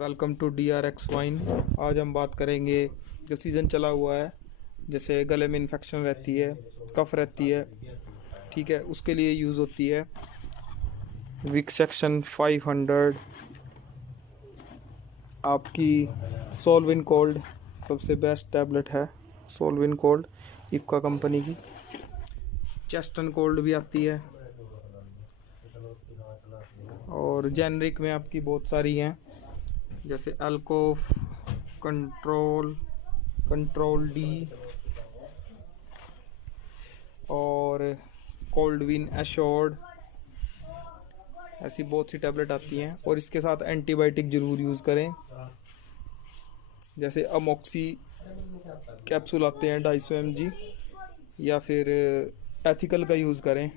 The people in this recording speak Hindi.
Welcome to DRX wine. आज हम बात करेंगे जो सीज़न चला हुआ है, जैसे गले में इन्फेक्शन रहती है, कफ रहती है, ठीक है, उसके लिए यूज़ होती है विक सेक्शन 500। आपकी सोलविन कोल्ड सबसे बेस्ट टैबलेट है। सोलविन कोल्ड इप्का कंपनी की। चेस्टन कोल्ड भी आती है और जेनरिक में आपकी बहुत सारी हैं, जैसे अल्कोफ, कंट्रोल डी और कोल्डविन एश्योर्ड, ऐसी बहुत सी टैबलेट आती हैं। और इसके साथ एंटीबायोटिक ज़रूर यूज़ करें, जैसे अमोक्सी कैप्सूल आते हैं 250 mg, या फिर एथिकल का यूज़ करें